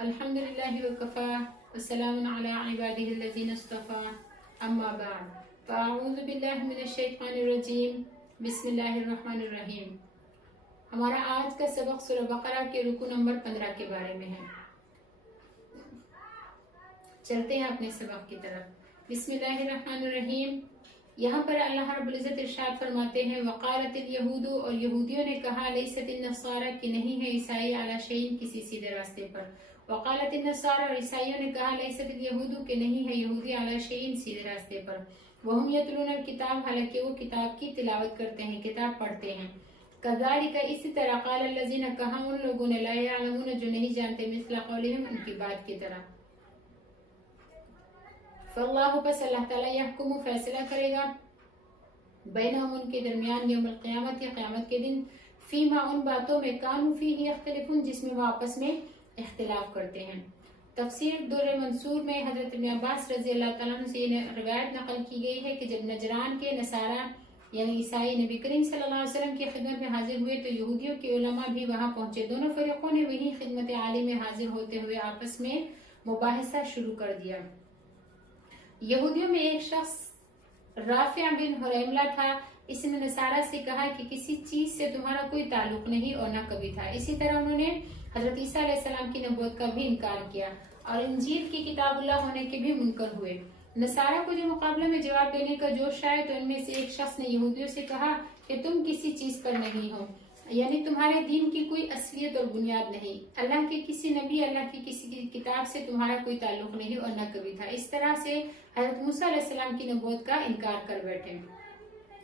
الحمد لله وكفى والسلام على عباده الذين اصطفى اما بعد فاعوذ باللہ من الشیطان الرجیم بسم اللہ الرحمن الرحیم۔ ہمارا آج کا سبق سورہ بقرہ کے رکوع نمبر 15 کے بارے میں ہے۔ چلتے ہیں اپنے سبق کی طرف۔ بسم اللہ الرحمن الرحیم۔ یہاں پر اللہ رب العزت ارشاد فرماتے ہیں وقالت الیہود، اور یہودیوں نے کہا لیست النصارى کہ نہیں ہے عیسائی علی شیء کسی سیدھے راستے پر۔ وقالت النصارى، اور عیسائیوں نے کہا لیست الیہود کہ نہیں ہے یہودی علی شیء سیدھے راستے پر۔ وہم یتلون الکتاب، حالانکہ وہ کتاب کی تلاوت کرتے ہیں، کتاب پڑھتے ہیں۔ کذالک، اسی طرح قال الذین، کہا ان لوگوں نے لا یعلمون جو نہیں جانتے مثل قولہم ان کی بات کی طرح۔ فاللہ، پس اللہ تعالیٰ یحکم، فیصلہ کرے گا بینہم ان کے درمیان یوم القیامت، قیامت کے دن، فیما ان باتوں میں کانوا فیہ یختلفون جس میں وہ آپس میں اختلاف کرتے ہیں۔ تفسیر در منصور میں حضرت ابن عباس رضی اللہ تعالیٰ عنہ سے یہ روایت نقل کی گئی ہے کہ جب نجران کے نصارہ یعنی عیسائی نبی کریم صلی اللہ علیہ وسلم کی خدمت میں حاضر ہوئے تو یہودیوں کے علماء بھی وہاں پہنچے۔ دونوں فریقوں نے وہی خدمت عالی میں حاضر ہوتے ہوئے آپس میں مباحثہ شروع کر دیا۔ یہودیوں میں ایک شخص رافع بن حریملہ تھا، اس نے نصارہ سے کہا کہ کسی چیز سے تمہارا کوئی تعلق نہیں اور نہ کبھی تھا۔ اسی طرح انہوں نے حضرت عیسیٰ علیہ السلام کی نبوت کا بھی انکار کیا اور انجیل کی کتاب اللہ ہونے کے بھی منکر ہوئے۔ نصارہ کو جو مقابلے میں جواب دینے کا جوش آئے تو ان میں سے ایک شخص نے یہودیوں سے کہا کہ تم کسی چیز پر نہیں ہو، یعنی تمہارے دین کی کوئی اصلیت اور بنیاد نہیں، اللہ کے کسی نبی، اللہ کی کسی کتاب سے تمہارا کوئی تعلق نہیں اور نہ کبھی تھا۔ اس طرح سے حضرت موسیٰ علیہ السلام کی نبوت کا انکار کر بیٹھے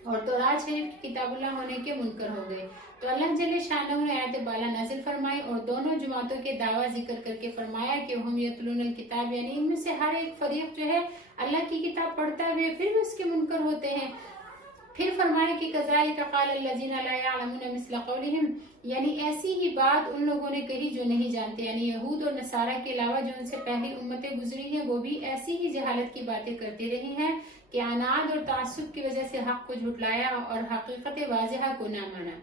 اور تورات شریف کی کتاب اللہ ہونے کے منکر ہو گئے۔ تو اللہ جل شانہ نے آیت بالا نازل فرمائی اور دونوں جماعتوں کے دعویٰ ذکر کر کے فرمایا کہ ہم یتلون الکتاب، یعنی ان میں سے ہر ایک فریق جو ہے اللہ کی کتاب پڑھتا ہوئے پھر بھی اس کے منکر ہوتے ہیں۔ پھر فرمایا کہ کذالک قال الذین لا یعلمون مثل قولہم، یعنی ایسی ہی بات ان لوگوں نے کہی جو نہیں جانتے، یعنی یہود اور نصارہ کے علاوہ جو ان سے پہلی امتیں گزری ہیں وہ بھی ایسی ہی جہالت کی باتیں کرتی رہی ہیں کہ عناد اور تعصب کی وجہ سے حق کو جھٹلایا اور حقیقت واضحہ کو نہ مانا۔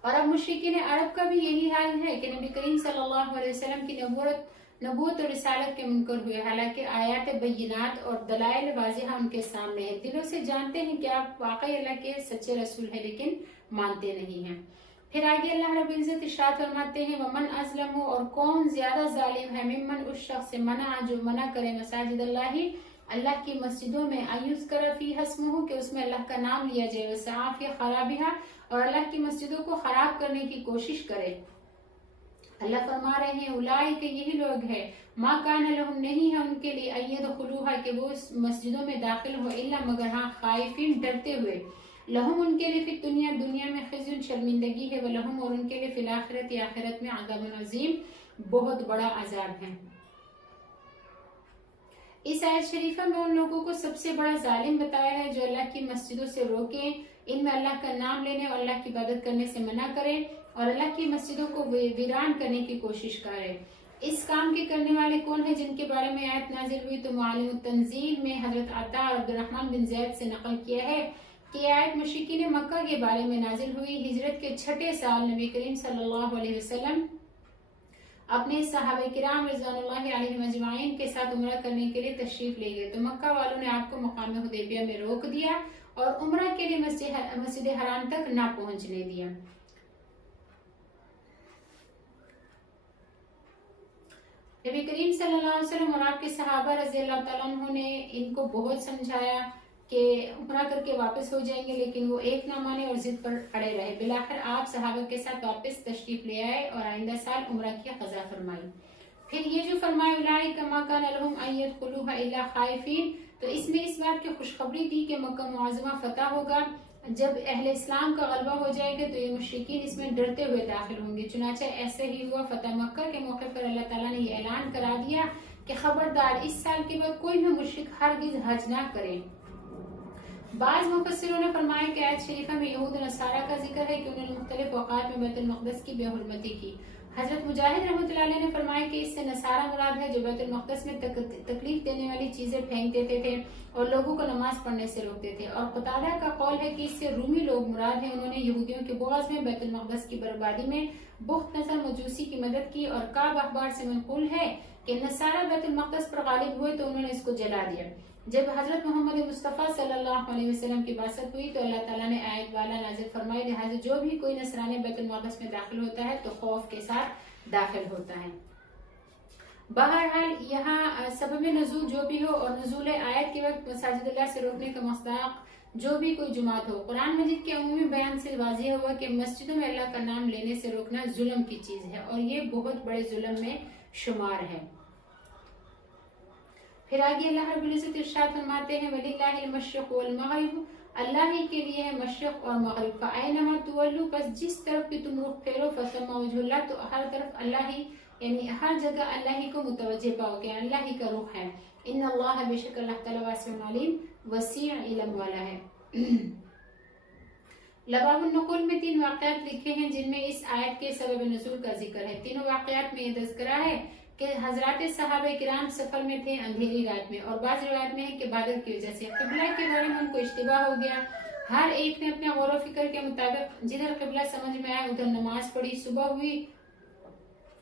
اور اب مشرکین عرب کا بھی یہی حال ہے کہ نبی کریم صلی اللہ علیہ وسلم کی نبوت اور رسالت کے منکر ہوئے، حالانکہ آیات بینات اور دلائل واضحہ ان کے سامنے ہیں، دلوں سے جانتے ہیں کہ آپ واقعی اللہ کے سچے رسول ہیں لیکن مانتے نہیں ہیں۔ پھر آگے اللہ رب العزت ارشاد فرماتے ہیں ومن ازلم، اور کون زیادہ ظالم ہے، ممن اس شخص سے منع جو منع کرے مساجد اللہ کی مسجدوں میں، ایذکر فیہا اسمہ کہ اس میں اللہ کا نام لیا جائے، وسعی فی خرابہا اور اللہ کی مسجدوں کو خراب کرنے کی کوشش کرے۔ اللہ فرما رہے ہیں اولئک، یہی لوگ ہیں، ما کان لہم نہیں ہے ان کے لیے ان یدخلوہا کہ وہ اس مسجدوں میں داخل ہو، الا مگر ہاں خائفین ڈرتے ہوئے، لہم ان کے لیے فی دنیا میں خزی شرمندگی ہے، ولہم اور ان کے لیے فی الاخرۃ آخرت میں عذاب عظیم بہت بڑا عذاب ہے۔ اس آیت شریفہ میں ان لوگوں کو سب سے بڑا ظالم بتایا ہے جو اللہ کی مسجدوں سے روکیں، ان میں اللہ کا نام لینے اور اللہ کی عبادت کرنے سے منع کریں اور اللہ کی مسجدوں کو ویران کرنے کی کوشش کریں۔ اس کام کے کرنے والے کون ہیں جن کے بارے میں آیت نازل ہوئی؟ تو معلم التنزیل میں حضرت عطا اور عبدالرحمن بن زید سے نقل کیا ہے کہ یہ آیت مشرکین مکہ کے بارے میں نازل ہوئی۔ ہجرت کے 6 سال نبی کریم صلی اللہ علیہ وسلم اپنے صحابہ کرام رضوان اللہ علیہم اجمعین کے ساتھ عمرہ کرنے کے لیے تشریف لے گئے تو مکہ والوں نے آپ کو مقام حدیبیہ میں روک دیا اور عمرہ کے لیے مسجد حرام تک نہ پہنچنے دیا۔ نبی کریم صلی اللہ علیہ وسلم اور آپ کے صحابہ رضی اللہ تعالیٰ عنہ نے ان کو بہت سمجھایا کہ عمرہ کر کے واپس ہو جائیں گے، لیکن وہ ایک نہ مانے اور ضد پر اڑے رہے۔ بالآخر آپ صحابہ کے ساتھ واپس تشریف لے آئے اور آئندہ سال عمرہ کی قضا فرمائی۔ پھر یہ جو فرمائے اولئک ما کان لہم ان یدخلوها الا خائفین، تو اس میں اس بات کی خوشخبری دی کہ مکہ معظمہ فتح ہوگا، جب اہل اسلام کا غلبہ ہو جائے گا تو یہ مشرکین اس میں ڈرتے ہوئے داخل ہوں گے۔ چنانچہ ایسے ہی ہوا۔ فتح مکہ کے موقع پر اللہ تعالیٰ نے یہ اعلان کرا دیا کہ خبردار اس سال کے بعد کوئی بھی مشرک ہرگز حج نہ کرے۔ بعض مفسروں نے فرمایا کہ آیت شریفہ میں یہود و نصارہ کا ذکر ہے کہ انہوں نے مختلف اوقات میں بیت المقدس کی بے حرمتی کی۔ حضرت مجاہد رحمۃ اللہ علیہ نے فرمایا کہ اس سے نصارہ مراد ہے جو بیت المقدس میں تکلیف دینے والی چیزیں پھینک دیتے تھے اور لوگوں کو نماز پڑھنے سے روکتے تھے، اور قتادہ کا قول ہے کہ اس سے رومی لوگ مراد ہیں، انہوں نے یہودیوں کے بغض میں بیت المقدس کی بربادی میں بخت نصر مجوسی کی مدد کی، اور کعب اخبار سے منقول ہے کہ نصارہ بیت المقدس پر غالب ہوئے تو انہوں نے اس کو جلا دیا۔ جب حضرت محمد مصطفیٰ صلی اللہ علیہ وسلم کی بعثت ہوئی تو اللہ تعالیٰ نے آیت والا نازل فرمائی، لہٰذا جو بھی کوئی نصرانی بیت المقدس میں داخل ہوتا ہے تو خوف کے ساتھ داخل ہوتا ہے۔ بہرحال یہاں سبب نزول جو بھی ہو اور نزول آیت کے وقت مساجد اللہ سے روکنے کا مصداق جو بھی کوئی جماعت ہو، قرآن مجید کے عمومی بیان سے واضح ہوا کہ مسجدوں میں اللہ کا نام لینے سے روکنا ظلم کی چیز ہے، اور یہ بہت بڑے ظلم میں شمار ہے۔ پھر آگے اللہ رب العزت ارشاد فرماتے ہیں وَلِلَّهِ الْمَشْرِقُ وَالْمَغْرِبُ، اللہ ہی کے لیے ہے مشرق اور مغرب، فَأَيْنَمَا تُوَلُّوا، پس جس طرف بھی تم رخ پھیرو، فَثَمَّ وَجْهُ اللَّهِ، تو ہر طرف اللہ ہی، یعنی ہر جگہ اللہ ہی کو متوجہ پاؤ گے، اللہ ہی کا رخ ہے۔ ان اللہ، بے شک اللہ تعالیٰ واسع علیم، وسیع علم والا ہے۔ لباب النقول میں 3 واقعات لکھے ہیں جن میں اس آیت کے سبب نزول کا ذکر ہے۔ تینوں واقعات میں یہ تذکرہ ہے کہ حضرات صحابہ کرام سفر میں تھے اندھیری رات میں، اور بعض روایت میں ہے کہ بادل کی وجہ سے قبلہ کے بارے میں ان کو اشتباہ ہو گیا۔ ہر ایک نے اپنے غور و فکر کے مطابق جدھر قبلہ سمجھ میں آیا ادھر نماز پڑھی، صبح ہوئی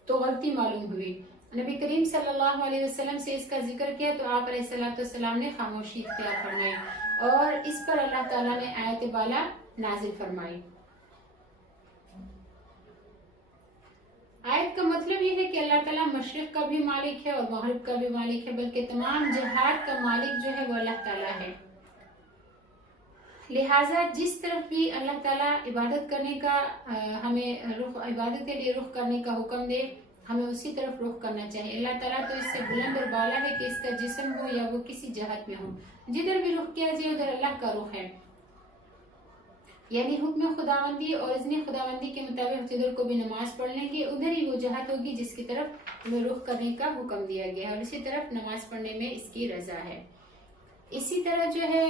تو غلطی معلوم ہوئی۔ نبی کریم صلی اللہ علیہ وسلم سے اس کا ذکر کیا تو آپ علیہ السلام نے خاموشی اختیار فرمائی، اور اس پر اللہ تعالیٰ نے آیت بالا نازل فرمائی۔ آیت کا مطلب یہ ہے کہ اللہ تعالیٰ مشرق کا بھی مالک ہے اور مغرب کا بھی مالک ہے، بلکہ تمام جہات کا مالک جو ہے وہ اللہ تعالیٰ ہے۔ لہٰذا جس طرف بھی اللہ تعالیٰ عبادت کرنے کا ہمیں عبادت کے لیے رخ کرنے کا حکم دے، ہمیں اسی طرف رخ کرنا چاہیے۔ اللہ تعالیٰ تو اس سے بلند اور بالا ہے کہ اس کا جسم ہو یا وہ کسی جہت میں ہو، جدھر بھی رخ کیا جائے ادھر اللہ کا رخ ہے، یعنی حکم خداوندی اور اذن خداوندی کے مطابق جدھر کو بھی نماز پڑھ لیں گے ادھر ہی وہ جہت ہوگی جس کی طرف ہمیں رخ کرنے کا حکم دیا گیا ہے، اور اسی طرف نماز پڑھنے میں اس کی رضا ہے۔ اسی طرح جو ہے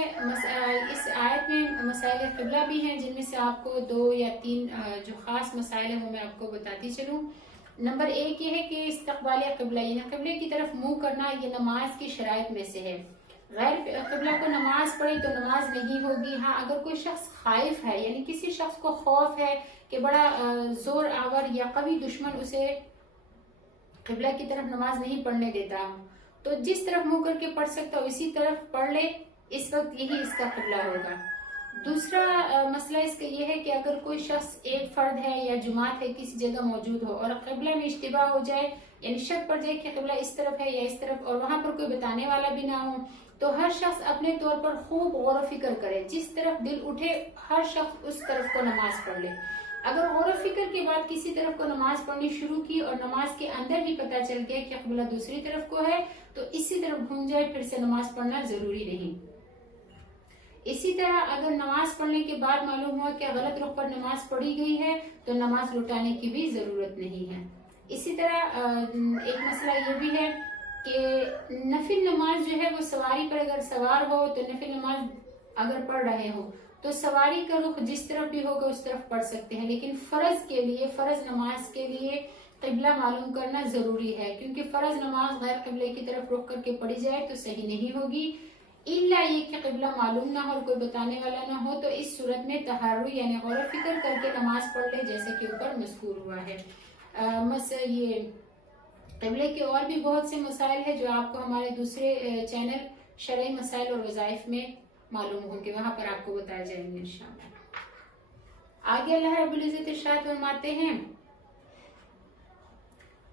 اس آیت میں مسائل قبلہ بھی ہیں، جن میں سے آپ کو 2 یا 3 جو خاص مسائل ہیں وہ میں آپ کو بتاتی چلوں۔ نمبر 1 یہ ہے کہ استقبال قبلہ، یعنی قبلے کی طرف منہ کرنا یہ نماز کی شرائط میں سے ہے۔ غیر قبلہ کو نماز پڑھے تو نماز نہیں ہوگی۔ ہاں اگر کوئی شخص خائف ہے، یعنی کسی شخص کو خوف ہے کہ بڑا زور آور یا قوی دشمن اسے قبلہ کی طرف نماز نہیں پڑھنے دیتا، تو جس طرف منہ کر کے پڑھ سکتا ہو اسی طرف پڑھ لے، اس وقت یہی اس کا قبلہ ہوگا۔ دوسرا مسئلہ اس کا یہ ہے کہ اگر کوئی شخص ایک فرد ہے یا جماعت ہے کسی جگہ موجود ہو اور قبلہ میں اشتباہ ہو جائے، یعنی شک پڑ جائے کہ قبلہ اس طرف ہے یا اس طرف، اور وہاں پر کوئی بتانے والا بھی نہ ہو، تو ہر شخص اپنے طور پر خوب غور و فکر کرے، جس طرف دل اٹھے ہر شخص اس طرف کو نماز پڑھ لے۔ اگر غور و فکر کے بعد کسی طرف کو نماز پڑھنی شروع کی اور نماز کے اندر ہی پتہ چل گیا کہ قبلہ دوسری طرف کو ہے تو اسی طرف گھوم جائے، پھر سے نماز پڑھنا ضروری نہیں۔ اسی طرح اگر نماز پڑھنے کے بعد معلوم ہوا کہ غلط رخ پر نماز پڑھی گئی ہے تو نماز لوٹانے کی بھی ضرورت نہیں ہے۔ اسی طرح ایک مسئلہ یہ بھی ہے کہ نفل نماز جو ہے وہ سواری پر اگر سوار ہو تو نفل نماز اگر پڑھ رہے ہو تو سواری کا رخ جس طرف بھی ہوگا اس طرف پڑھ سکتے ہیں، لیکن فرض نماز کے لیے قبلہ معلوم کرنا ضروری ہے، کیونکہ فرض نماز غیر قبلے کی طرف رخ کر کے پڑھی جائے تو صحیح نہیں ہوگی، الا یہ کہ قبلہ معلوم نہ ہو اور کوئی بتانے والا نہ ہو، تو اس صورت میں تحری یعنی غور و فکر کر کے نماز پڑھ لے، جیسے کہ اوپر مذکور ہوا ہے۔ یہ قبلے کے اور بھی بہت سے مسائل ہیں جو آپ کو ہمارے دوسرے چینل شرعی مسائل اور وظائف میں معلوم ہوں گے، وہاں پر آپ کو بتایا جائیں گے انشاءاللہ۔ آگے اللہ رب العزت ارشاد فرماتے ہیں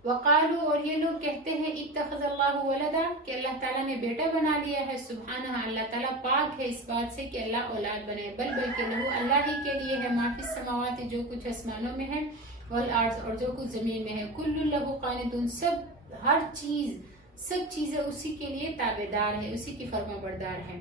وقالو، اور یہ لوگ کہتے ہیں اتخذ اللہ ولدا، کہ اللہ تعالیٰ نے بیٹا بنا لیا ہے، سبحانہ، اللہ تعالیٰ پاک ہے اس بات سے کہ اللہ اولاد بنے، بلکہ لہو، اللہ ہی کے لیے ہے ما فی السماوات، جو کچھ آسمانوں میں ہے، والارض، اور جو کچھ زمین میں ہے، کل لہو قانتون، ہر چیز سب چیزیں اسی کے لیے تابعدار ہے، اسی کی فرما بردار ہے۔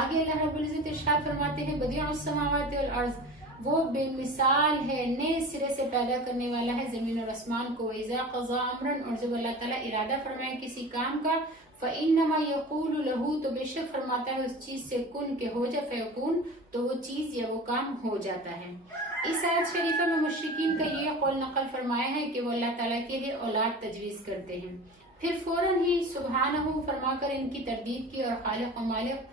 آگے اللہ رب العزت ارشاد فرماتے ہیں بدیع السماوات والارض، وہ بے مثال ہے، نئے سرے سے پیدا کرنے والا ہے زمین اور آسمان کو، اذا قضا امرا، اور جب اللہ تعالیٰ ارادہ فرمائے کسی کام کا، فانما یقول له، تو بے شک فرماتا ہے اس چیز سے کن کہ ہو جا، فیکون، تو وہ چیز یا وہ کام ہو جاتا ہے۔ اس آیت شریفہ میں مشرکین کا یہ قول نقل فرمایا ہے کہ وہ اللہ تعالیٰ کے لیے اولاد تجویز کرتے ہیں، پھر فوراً ہی سبحانہ فرما کر ان کی تردید کی اور خالق و مالک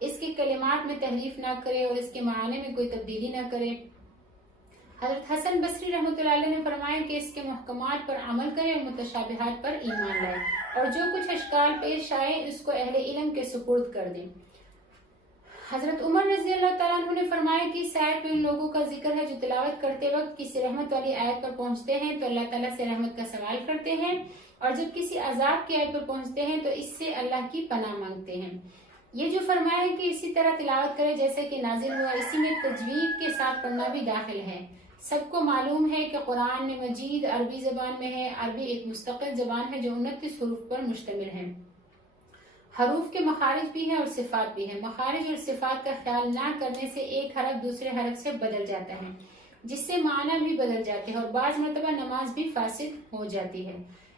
اس کے کلمات میں تحریف نہ کرے اور اس کے معنی میں کوئی تبدیلی نہ کرے۔ حضرت حسن بصری رحمۃ اللہ علیہ نے فرمایا کہ اس کے محکمات پر عمل کرے اور متشابہات پر ایمان لائے، اور جو کچھ اشکال پیش آئے اس کو اہل علم کے سپرد کر دیں۔ حضرت عمر رضی اللہ تعالیٰ عنہ نے فرمایا کہ اس آیت میں ان لوگوں کا ذکر ہے جو تلاوت کرتے وقت کسی رحمت والی آیت پر پہنچتے ہیں تو اللہ تعالیٰ سے رحمت کا سوال کرتے ہیں، اور جب کسی عذاب کی آیت پر پہنچتے ہیں تو اس سے اللہ کی پناہ مانگتے ہیں۔ یہ جو فرمایا ہے کہ اسی طرح تلاوت کرے جیسے کہ نازل ہوا، اسی میں تجوید کے ساتھ پڑھنا بھی داخل ہے۔ سب کو معلوم ہے کہ قرآن مجید عربی زبان میں ہے۔ عربی ایک مستقل زبان ہے جو 29 حروف پر مشتمل ہے۔ حروف کے مخارج بھی ہیں اور صفات بھی ہیں۔ مخارج اور صفات کا خیال نہ کرنے سے ایک حرف دوسرے حرف سے بدل جاتا ہے، جس سے معنی بھی بدل جاتے ہیں، اور بعض مرتبہ نماز بھی فاسد ہو جاتی ہے۔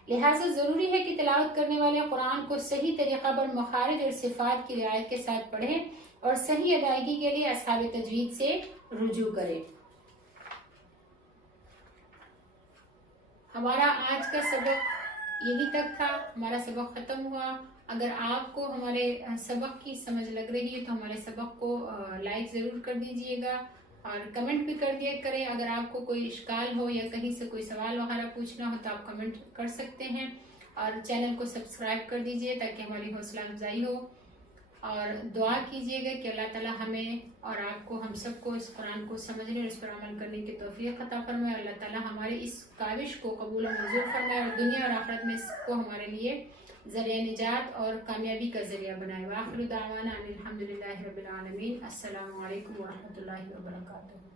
لہٰذا ضروری ہے کہ تلاوت کرنے والے قرآن کو صحیح طریقہ پر مخارج اور صفات کی رعایت کے ساتھ پڑھے اور صحیح ادائیگی کے لیے اصحاب تجوید سے رجوع کرے۔ ہمارا آج کا سبق یہی تک تھا، ہمارا سبق ختم ہوا۔ اگر آپ کو ہمارے سبق کی سمجھ لگ رہی ہے تو ہمارے سبق کو لائک ضرور کر دیجئے گا اور کمنٹ بھی کر دیا کریں۔ اگر آپ کو کوئی اشکال ہو یا کہیں سے کوئی سوال وغیرہ پوچھنا ہو تو آپ کمنٹ کر سکتے ہیں، اور چینل کو سبسکرائب کر دیجئے تاکہ ہماری حوصلہ افزائی ہو، اور دعا کیجئے گا کہ اللہ تعالی ہمیں اور آپ کو، ہم سب کو اس قرآن کو سمجھنے اور اس پر عمل کرنے کی توفیق عطا فرمائے۔ اللہ تعالی ہمارے اس کاوش کو قبول و منظور فرمائے اور دنیا اور آخرت میں اس کو ہمارے لیے ذریعہ نجات اور کامیابی کا ذریعہ بنائے۔ وآخر دعوانا ان الحمد للہ رب العالمین۔ السلام علیکم ورحمۃ اللہ وبرکاتہ۔